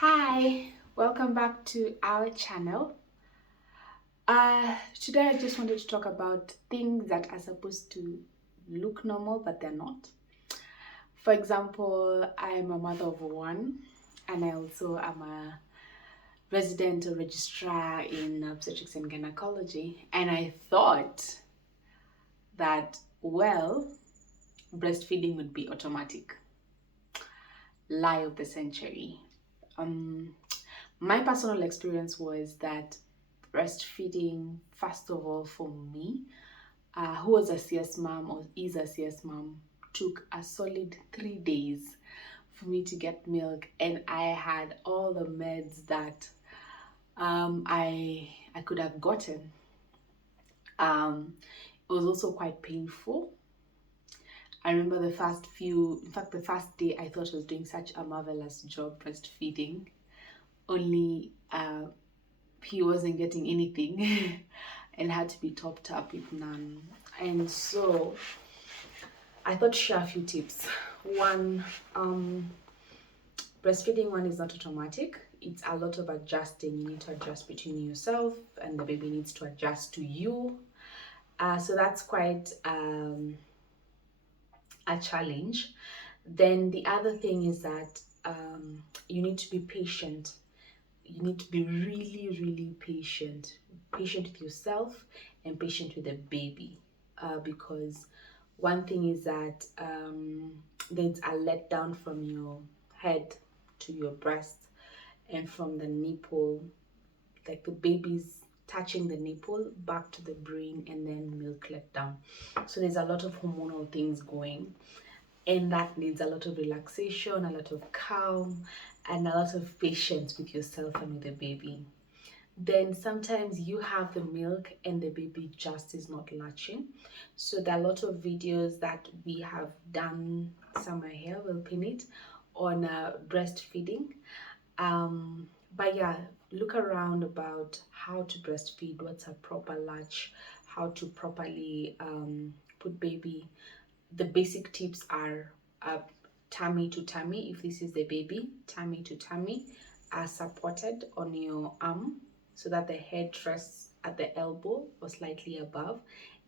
Hi, welcome back to our channel. Today I just wanted to talk about things that are supposed to look normal but they're not. For example, I am a mother of one and I also am a resident or registrar in obstetrics and gynecology, and I thought that, well, breastfeeding would be automatic. Lie of the century. Um, my personal experience was that breastfeeding, first of all, for me, who was a CS mom or is a CS mom, took a solid 3 days for me to get milk, and I had all the meds that I could have gotten. It was also quite painful. I remember the first day I thought I was doing such a marvelous job breastfeeding, only he wasn't getting anything and had to be topped up with none. And so I thought to share a few tips. One, breastfeeding one is not automatic. It's a lot of adjusting. You need to adjust between yourself and the baby needs to adjust to you. So that's quite a challenge. Then the other thing is that you need to be patient. You need to be really, really patient. Patient with yourself and patient with the baby. Because one thing is that there's a letdown from your head to your breast and from the nipple, like the baby's touching the nipple back to the brain and then milk let down. So there's a lot of hormonal things going, and that needs a lot of relaxation, a lot of calm, and a lot of patience with yourself and with the baby. Then sometimes you have the milk and the baby just is not latching. So there are a lot of videos that we have done somewhere here, we'll pin it, on breastfeeding. But yeah, look around about how to breastfeed, what's a proper latch, how to properly put baby. The basic tips are tummy to tummy, if this is the baby, tummy to tummy, are supported on your arm so that the head rests at the elbow or slightly above,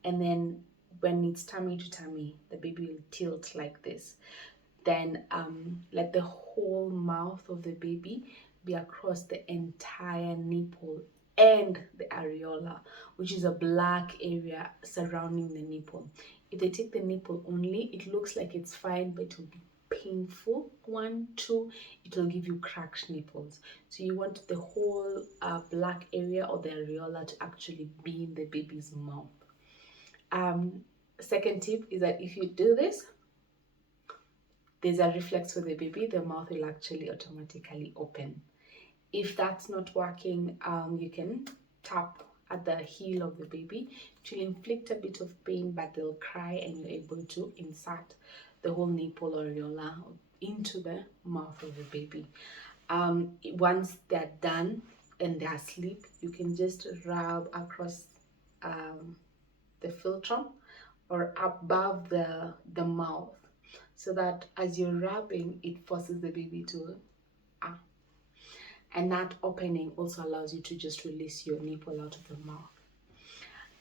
and then when it's tummy to tummy, the baby will tilt like this. Then let the whole mouth of the baby be across the entire nipple and the areola, which is a black area surrounding the nipple. If they take the nipple only, it looks like it's fine, but it will be painful. One, two, it will give you cracked nipples. So you want the whole black area or the areola to actually be in the baby's mouth. Second tip is that if you do this, there's a reflex for the baby, the mouth will actually automatically open. If that's not working, you can tap at the heel of the baby to inflict a bit of pain, but they'll cry and you're able to insert the whole nipple or areola into the mouth of the baby. Once they're done and they're asleep, you can just rub across the philtrum or above the mouth, so that as you're rubbing, it forces the baby to and that opening also allows you to just release your nipple out of the mouth.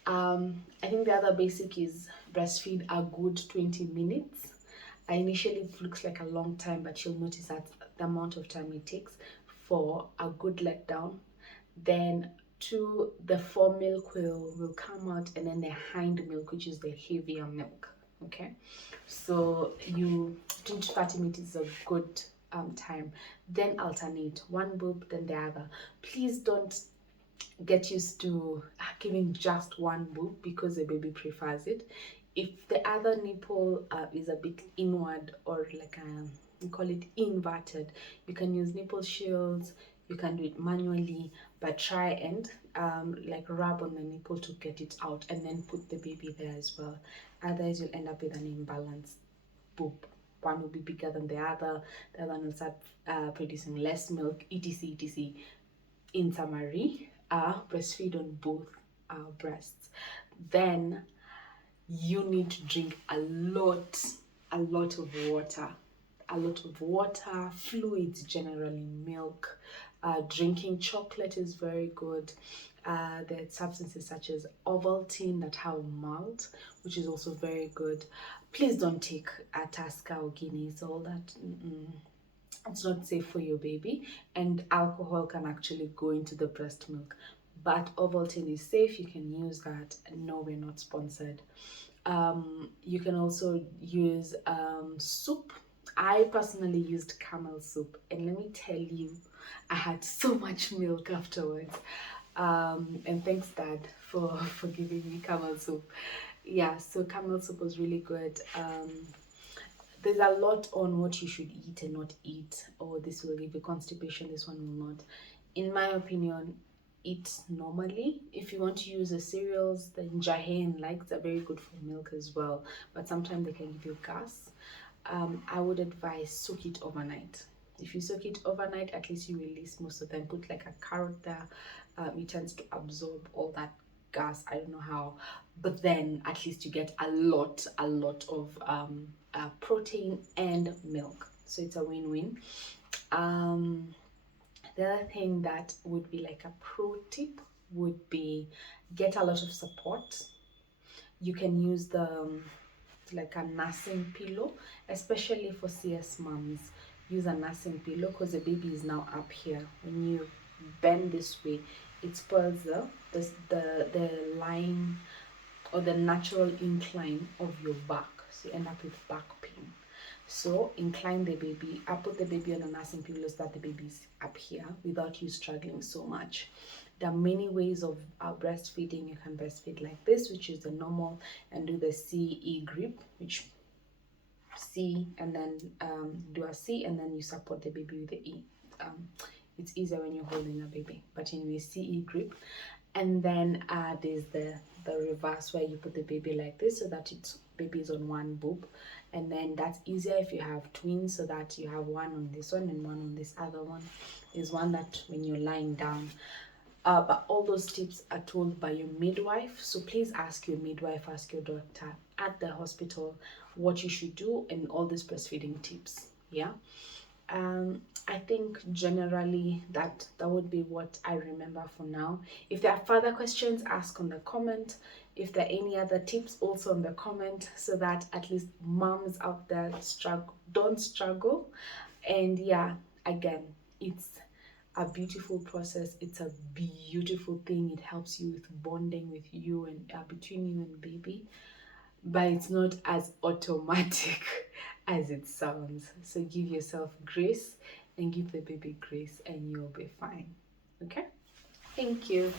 I think the other basic is breastfeed a good 20 minutes. Initially it looks like a long time, but you'll notice that the amount of time it takes for a good letdown. Then the fore milk will come out, and then the hind milk, which is the heavier milk. Okay, so 20 to 30 minutes is a good time. Then alternate one boob then the other. Please don't get used to giving just one boob because the baby prefers it. If the other nipple is a bit inward or like we call it inverted, you can use nipple shields, you can do it manually, but try and like rub on the nipple to get it out and then put the baby there as well. Otherwise you'll end up with an imbalanced boob. One will be bigger than the other one will start producing less milk, etc, etc. In summary, breastfeed on both breasts. Then you need to drink a lot of water. a lot of water, fluids generally, milk. Drinking chocolate is very good. There are substances such as Ovaltine that have malt, which is also very good. Please don't take Tasca or Guinness, all that. It's not safe for your baby, and alcohol can actually go into the breast milk. But Ovaltine is safe, you can use that. No, we're not sponsored. You can also use soup. I personally used camel soup, and let me tell you, I had so much milk afterwards. And thanks, Dad, for giving me camel soup. Yeah, so camel soup was really good. There's a lot on what you should eat and not eat, or this will give you constipation, this one will not. In my opinion, eat normally. If you want to use the cereals, the jahe and likes are very good for milk as well, but sometimes they can give you gas. I would advise soak it overnight. If you soak it overnight, at least you release most of them. Put like a carrot there. It tends to absorb all that gas. I don't know how, but then at least you get a lot of protein and milk. So it's a win-win. Um, the other thing that would be like a pro tip would be get a lot of support. You can use the like a nursing pillow, especially for CS moms. Use a nursing pillow because the baby is now up here. When you bend this way, it spoils the line or the natural incline of your back, so you end up with back pain. So incline the baby. I put the baby on a nursing pillow so that the baby's up here without you struggling so much. There are many ways of breastfeeding. You can breastfeed like this, which is the normal, and do the CE grip, which C and then do a C and then you support the baby with the E. It's easier when you're holding a baby, but anyway, CE grip. And then there's the reverse where you put the baby like this so that it's baby is on one boob, and then that's easier if you have twins, so that you have one on this one and one on this other one. There's one that when you're lying down. But all those tips are told by your midwife, so please ask your midwife, ask your doctor at the hospital what you should do and all these breastfeeding tips. Yeah. I think generally that would be what I remember for now. If there are further questions, ask on the comment. If there are any other tips, also on the comment, so that at least moms out there don't struggle. And yeah, again, it's a beautiful process. It's a beautiful thing. It helps you with bonding with you and between you and baby, but it's not as automatic as it sounds. So give yourself grace and give the baby grace, and you'll be fine. Okay? Thank you.